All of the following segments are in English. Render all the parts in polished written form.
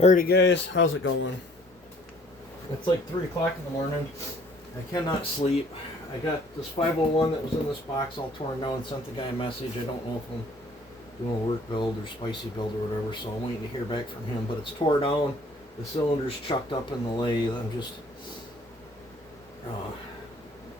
Alrighty guys, how's it going? It's like 3 o'clock in the morning. I cannot sleep. I got this 501 that was in this box all torn down and sent the guy a message. I don't know if I'm doing a work build or spicy build or whatever, so I'm waiting to hear back from him. But it's tore down. The cylinder's chucked up in the lathe. I'm just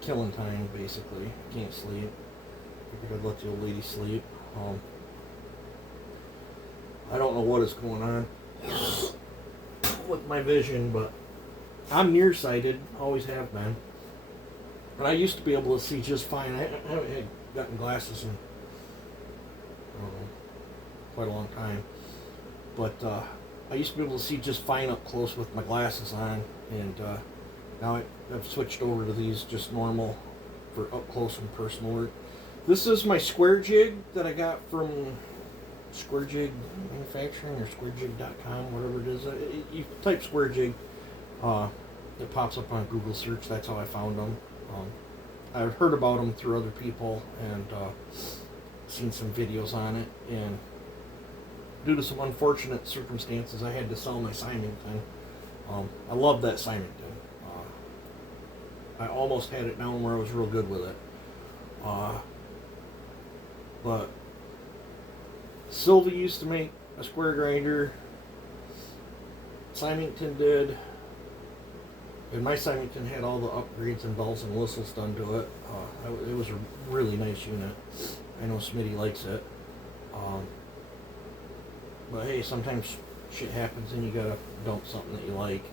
killing time, basically. Can't sleep. Figured I'd let the old lady sleep. I don't know what is going on with my vision, but I'm nearsighted, always have been. But I used to be able to see just fine. I haven't had gotten glasses in quite a long time. But I used to be able to see just fine up close with my glasses on, and now I've switched over to these just normal for up close and personal work. This is my square jig that I got from Square Jig Manufacturing or squarejig.com, whatever it is. You type Square Jig, it pops up on Google search. That's how I found them. I've heard about them through other people and seen some videos on it. And due to some unfortunate circumstances, I had to sell my Symington. I love that Symington. I almost had it down where I was real good with it. But Sylvie used to make a square grinder. Symington did. And my Symington had all the upgrades and bells and whistles done to it. It was a really nice unit. I know Smitty likes it. But hey, sometimes shit happens and you gotta dump something that you like.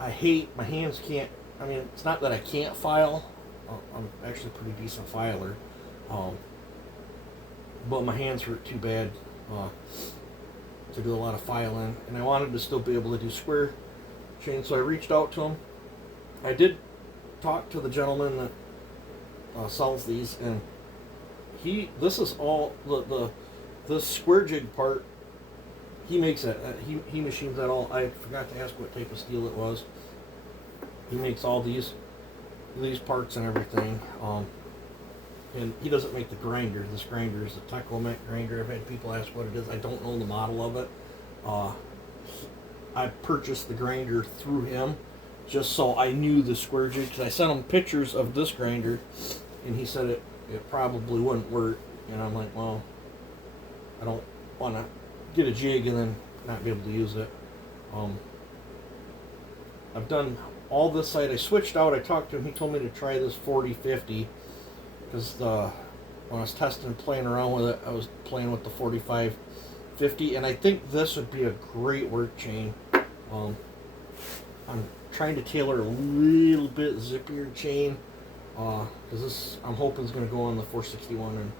I hate, my hands can't, I mean, it's not that I can't file. I'm actually a pretty decent filer. But my hands hurt too bad to do a lot of filing, and I wanted to still be able to do square chain, so I reached out to him. I did talk to the gentleman that sells these, and this is all the square jig part. He makes that. He machines that all. I forgot to ask what type of steel it was. He makes all these parts and everything. And he doesn't make the grinder. This grinder is a Teclomet grinder. I've had people ask what it is. I don't know the model of it. I purchased the grinder through him just so I knew the square jig, because I sent him pictures of this grinder and he said it probably wouldn't work. And I'm like, well, I don't want to get a jig and then not be able to use it. I've done all this side. I switched out. I talked to him. He told me to try this 40-50. Because when I was testing and playing around with it, I was playing with the 45-50, and I think this would be a great work chain. I'm trying to tailor a little bit zippier chain, because this I'm hoping is going to go on the 461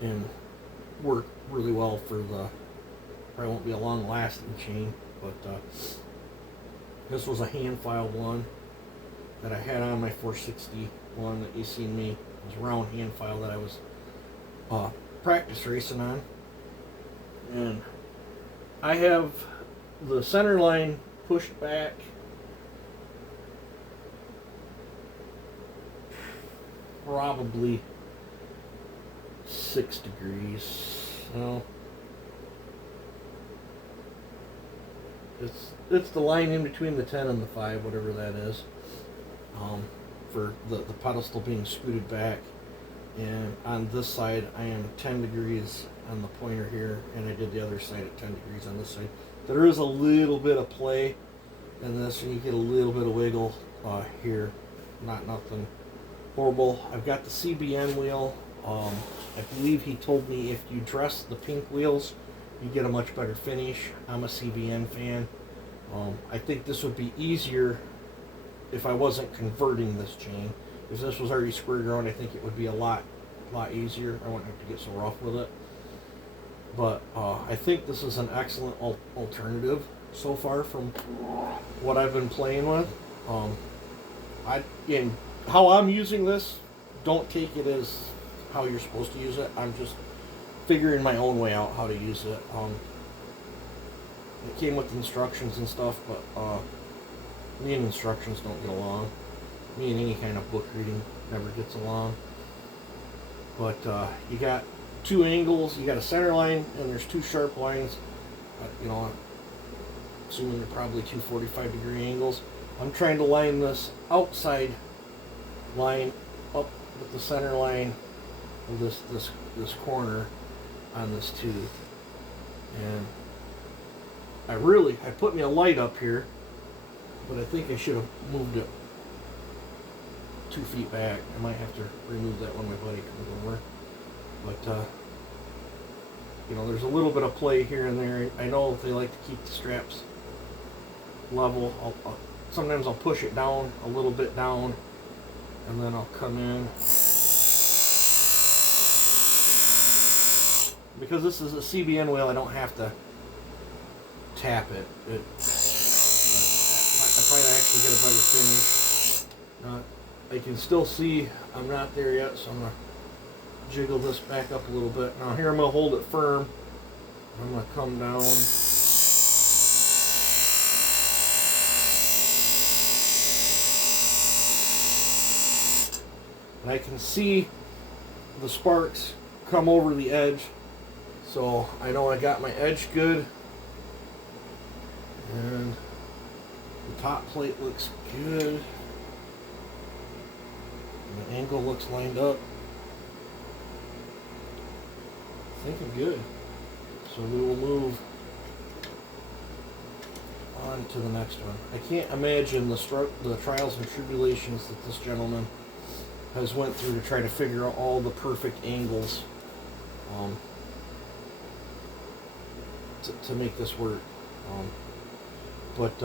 and work really well for the. Probably won't be a long lasting chain, but this was a hand filed one that I had on my 460 one that you seen me. It was a round hand file that I was practice racing on. And I have the center line pushed back probably 6 degrees. Well, it's the line in between the 10 and the 5, whatever that is. For the pedestal being scooted back, and on this side I am 10 degrees on the pointer here, and I did the other side at 10 degrees on this side. There is a little bit of play in this, and you get a little bit of wiggle here, not nothing horrible. I've got the CBN wheel. I believe he told me if you dress the pink wheels you get a much better finish. I'm a CBN fan. I think this would be easier if I wasn't converting this chain. If this was already square ground, I think it would be a lot easier. I wouldn't have to get so rough with it. But I think this is an excellent alternative so far from what I've been playing with. In how I'm using this, don't take it as how you're supposed to use it. I'm just figuring my own way out how to use it. It came with instructions and stuff, but me and instructions don't get along. Me and any kind of book reading never gets along. But you got two angles. You got a center line and there's two sharp lines. You know, assuming they're probably two 45-degree angles. I'm trying to line this outside line up with the center line of this corner on this tooth. And I put me a light up here, but I think I should have moved it 2 feet back. I might have to remove that when my buddy comes over. But you know, there's a little bit of play here and there. I know they like to keep the straps level. Sometimes I'll push it down a little bit down, and then I'll come in. Because this is a CBN wheel, I don't have to tap it. I find I actually get a better finish. I can still see I'm not there yet, so I'm going to jiggle this back up a little bit. Now here I'm going to hold it firm. I'm going to come down. And I can see the sparks come over the edge. So I know I got my edge good. And the top plate looks good. And the angle looks lined up. I think I'm good. So we will move on to the next one. I can't imagine the trials and tribulations that this gentleman has went through to try to figure out all the perfect angles to make this work. But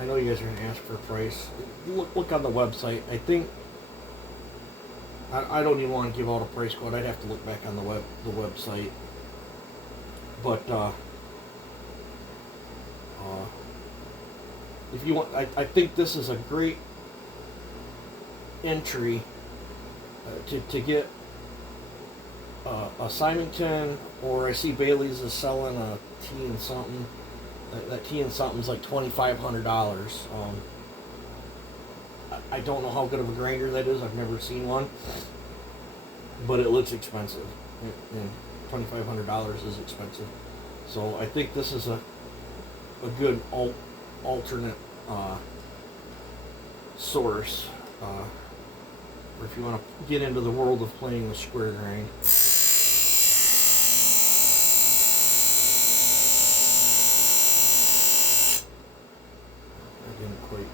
I know you guys are going to ask for a price. Look on the website. I think I don't even want to give out a price quote. I'd have to look back on the website. But if you want, I think this is a great entry to get a Symington, or I see Bailey's is selling a T and something. That T and something's like $2,500. I don't know how good of a grinder that is. I've never seen one, but it looks expensive. And $2,500 is expensive. So I think this is a good alternate source, or if you want to get into the world of playing the square grind. I didn't quite.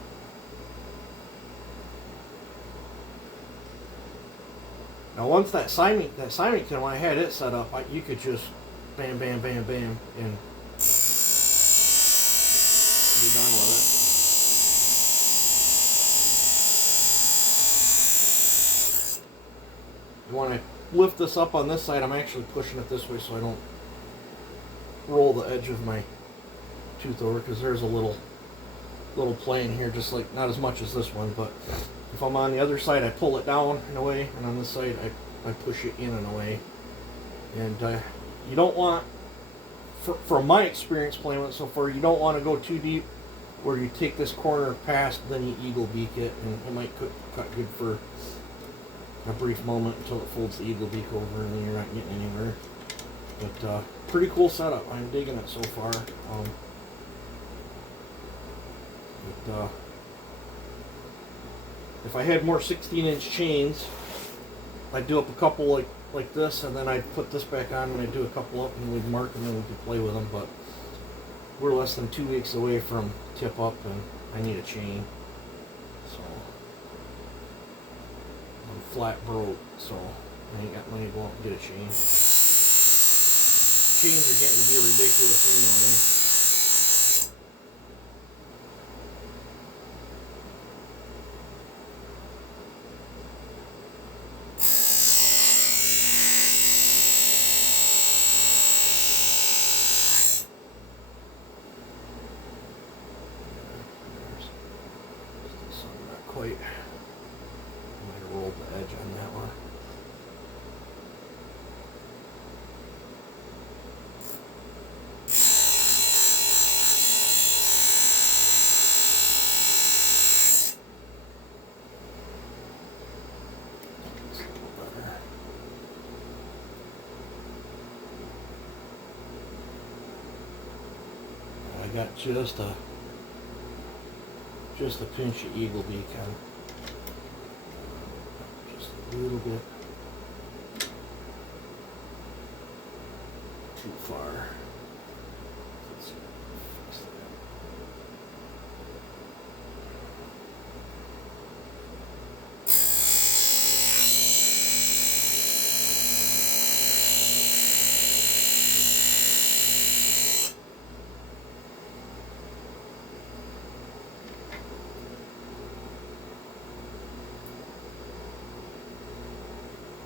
Now once that Symington, when I had it set up, you could just bam, bam, bam, bam, and be done with it. When I lift this up on this side, I'm actually pushing it this way so I don't roll the edge of my tooth over, because there's a little play in here, just like, not as much as this one, but if I'm on the other side, I pull it down in a way, and on this side, I push it in a way. And you don't want, from my experience playing with it so far, you don't want to go too deep where you take this corner past, then you eagle beak it, and it might cut good for a brief moment until it folds the eagle beak over, and then you're not getting anywhere. But pretty cool setup. I'm digging it so far. If I had more 16-inch chains, I'd do up a couple like this, and then I'd put this back on, and I'd do a couple up, and we'd mark, and then we could play with them. But we're less than 2 weeks away from tip up, and I need a chain. So I'm flat broke, so I ain't got money to go out and get a chain. Chains are getting to be ridiculous anyway. Quite. I might have rolled the edge on that one. I got just a pinch of eagle beak on, just a little bit too far. Let's see. Fix that.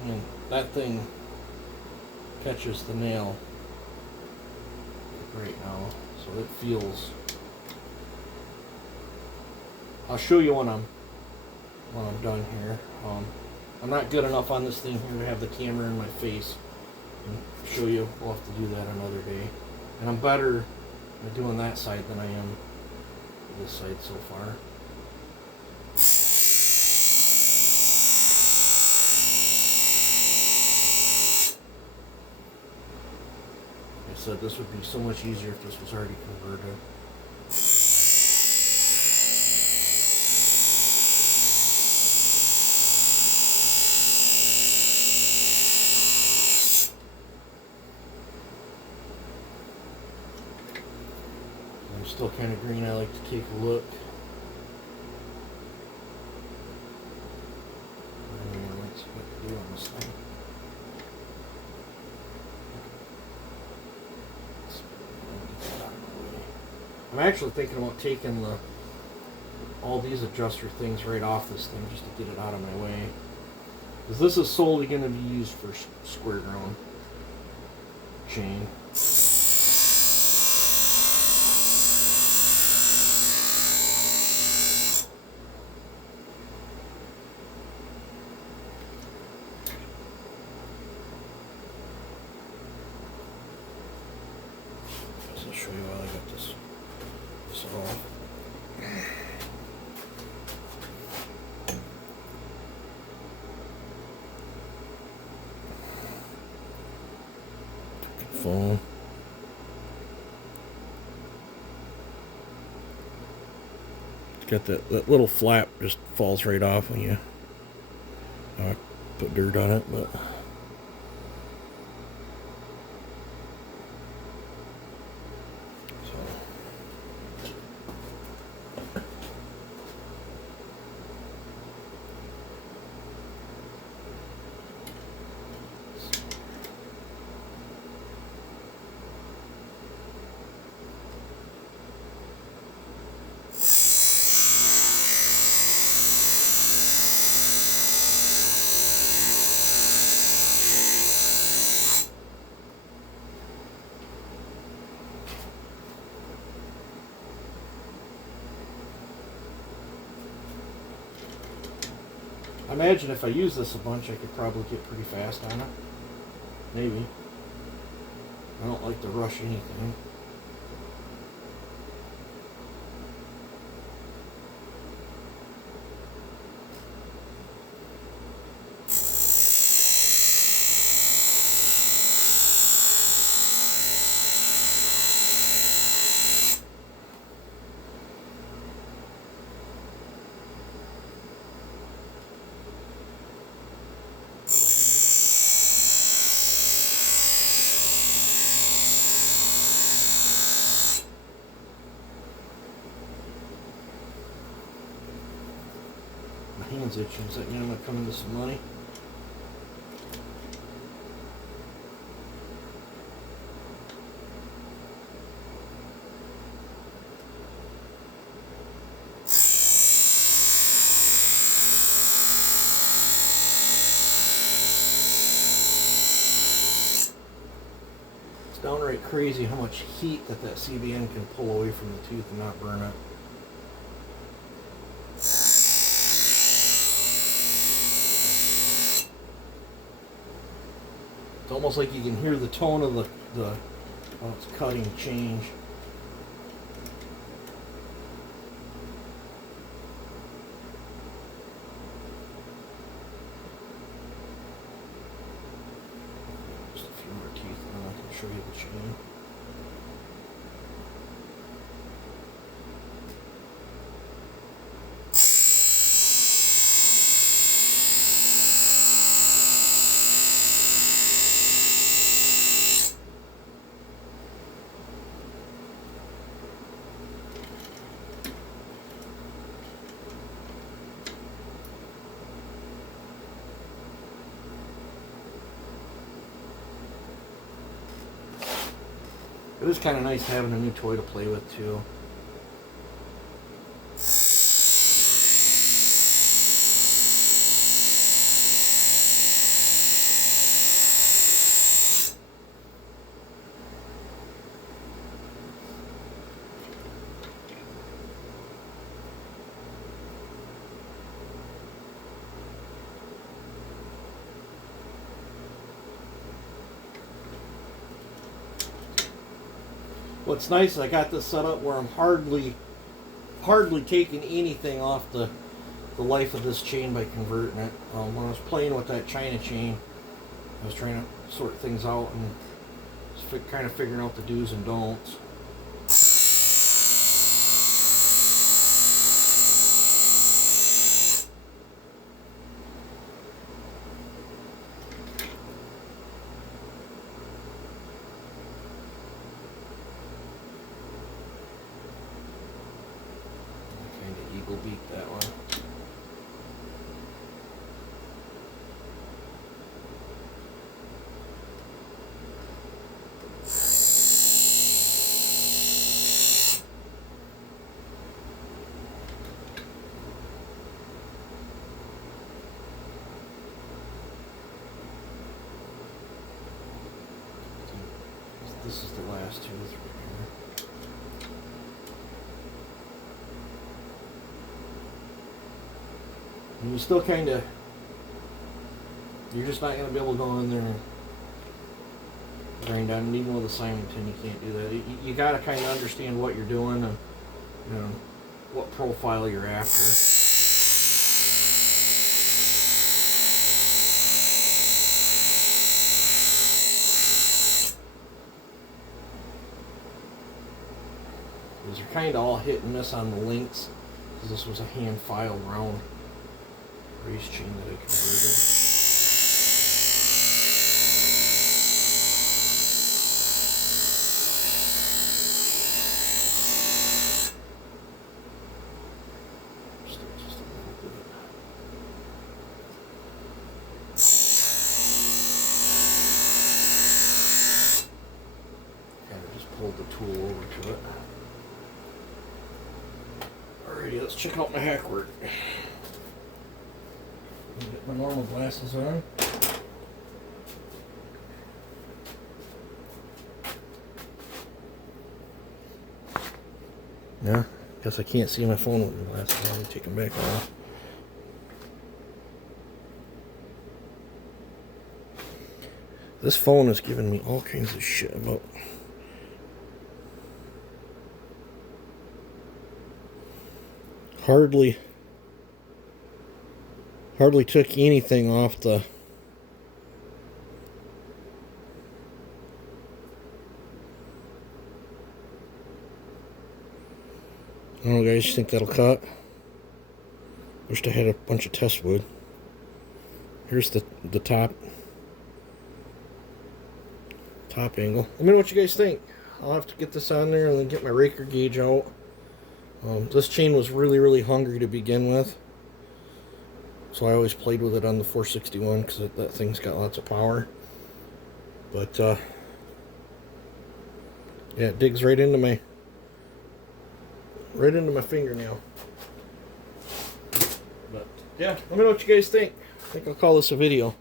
And that thing catches the nail right now, so it feels. I'll show you when I'm done here. I'm not good enough on this thing here to have the camera in my face and show you. We'll have to do that another day. And I'm better at doing that side than I am this side so far. Like I said, this would be so much easier if this was already converted. I'm still kind of green. I like to take a look. Let's see what to do on this thing. I'm actually thinking about taking all these adjuster things right off this thing just to get it out of my way. Because this is solely going to be used for square ground chain. I'll show you while I got this off. Phone. It's got that little flap just falls right off when you put dirt on it, but. I imagine if I use this a bunch, I could probably get pretty fast on it. Maybe. I don't like to rush anything. My hand's itching. Does that mean I'm going to come into some money? It's downright crazy how much heat that CBN can pull away from the tooth and not burn it. It's almost like you can hear the tone of while it's cutting change. Just a few more teeth and then I can show you the chain. It is kind of nice having a new toy to play with too. What's nice is I got this set up where I'm hardly taking anything off the life of this chain by converting it. When I was playing with that China chain, I was trying to sort things out and just kind of figuring out the do's and don'ts. Eagle beak that one. This is the last tooth right here. And you still kind of, you're just not going to be able to go in there and grind down. And even with a Simonton, you can't do that. You got to kind of understand what you're doing and, you know, what profile you're after. These are kind of all hit and miss on the links, because this was a hand filed round race chain that I converted. Just a little bit. Kind of just pulled the tool over to it. Alrighty, let's check out my hack work. Get my normal glasses on. Yeah, guess I can't see my phone with my glasses on. Let me take them back off. This phone is giving me all kinds of shit about hardly took anything off the I don't know, guys, you think that'll cut? Wished I had a bunch of test wood. Here's the top angle. Let me know what you guys think. I'll have to get this on there and then get my raker gauge out. This chain was really hungry to begin with, so I always played with it on the 461 because that thing's got lots of power. But yeah, it digs right into my fingernail. But yeah, let me know what you guys think. I think I'll call this a video.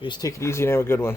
You guys take it easy and have a good one.